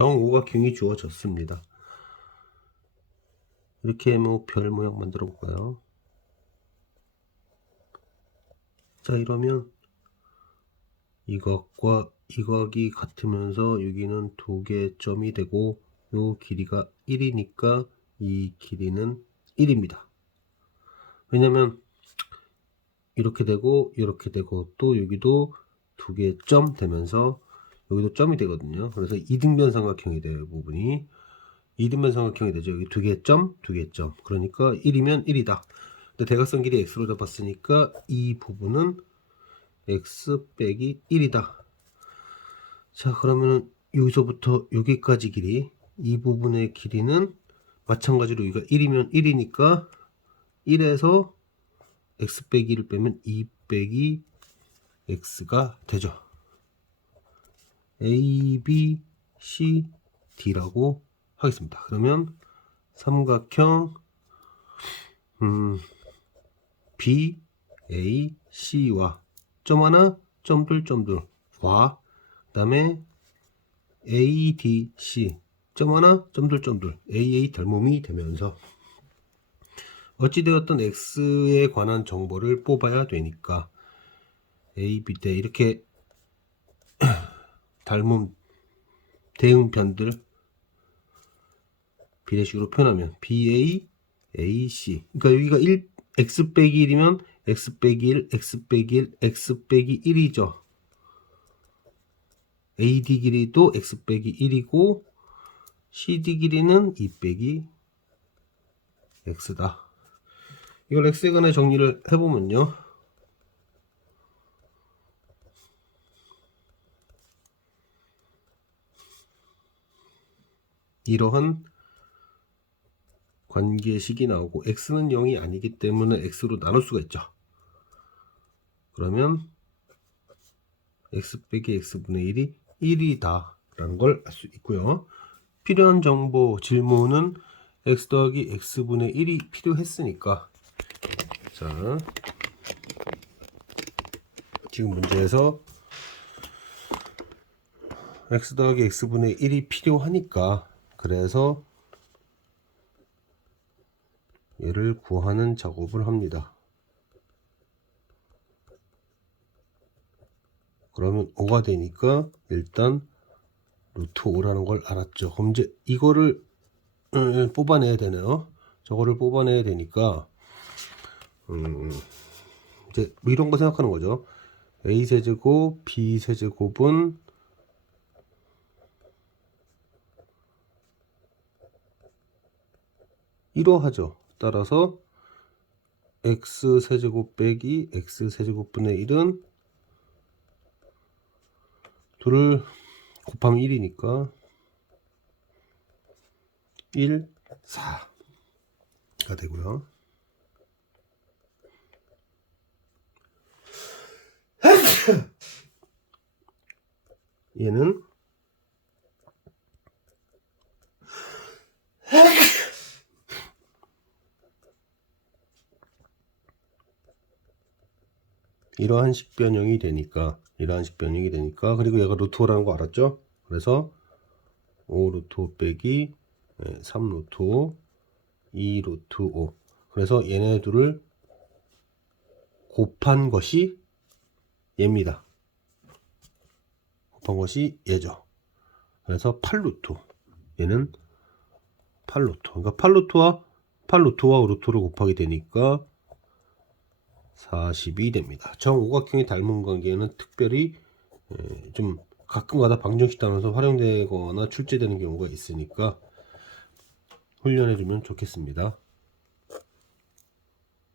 정오각형이 주어졌습니다. 이렇게 뭐 별 모양 만들어 볼까요? 자 이러면 이것과 이각이 같으면서 여기는 두 개의 점이 되고 요 길이가 1이니까 이 길이는 1입니다. 왜냐면 이렇게 되고 이렇게 되고 또 여기도 두 개의 점 되면서 여기도 점이 되거든요. 그래서 이등변 삼각형이 돼요. 이 부분이 이등변 삼각형이 되죠. 여기 두 개의 점, 두 개의 점. 그러니까 1이면 1이다. 근데 대각선 길이 x로 잡았으니까 이 부분은 x 빼기 1이다. 자, 그러면은 여기서부터 여기까지 길이 이 부분의 길이는 마찬가지로 여기가 1이면 1이니까 1에서 x 빼기 1을 빼면 2 빼기 x가 되죠. A, B, C, D라고 하겠습니다. 그러면 삼각형 음, B, A, C와 점 하나, 점 둘, 점둘과 그 다음에 A, D, C 점 하나, 점 둘, 점 둘 AA 덜몸이 되면서 어찌되었던 X에 관한 정보를 뽑아야 되니까 A, B 때 이렇게 닮은 대응편들 비례식으로 표현하면 BA, AC 그러니까 여기가 1, X 빼기 1이면 X 빼기 1, X 빼기 1, X 빼기 1이죠. AD 길이도 X 빼기 1이고 CD 길이는 2 빼기 X다. 이걸 X에 관해 정리를 해보면요 이러한 관계식이 나오고 x는 0이 아니기 때문에 x로 나눌 수가 있죠. 그러면 x 빼기 x분의 1이 1이다 라는 걸 알 수 있고요. 필요한 정보 질문은 x 더하기 x분의 1이 필요했으니까 자 지금 문제에서 x 더하기 x분의 1이 필요하니까 그래서 얘를 구하는 작업을 합니다. 그러면 5가 되니까 일단 루트 5라는 걸 알았죠. 그럼 이제 이거를 음, 뽑아내야 되네요. 저거를 뽑아내야 되니까 음, 이제 뭐 이런 거 생각하는 거죠. a 세제곱 b 세제곱은 이러하죠. 따라서 x 세제곱 빼기 x 세제곱분의 1은 둘을 곱하면 1이니까 1, 4가 되고요. 얘는 이러한 식변형이 되니까 이러한 식변형이 되니까 그리고 얘가 루트 5라는 거 알았죠? 그래서 5 루트 5 빼기 3 루트 5 2 루트 5 그래서 얘네 둘을 곱한 것이 얘입니다. 곱한 것이 얘죠. 그래서 8 루트 얘는 8 루트 그러니까 8 루트와 8 루트와 루트를 곱하게 되니까 40이 됩니다. 정오각형이 닮은 관계는 특별히 에, 좀 가끔가다 방정식단에서 활용되거나 출제되는 경우가 있으니까 훈련해 주면 좋겠습니다.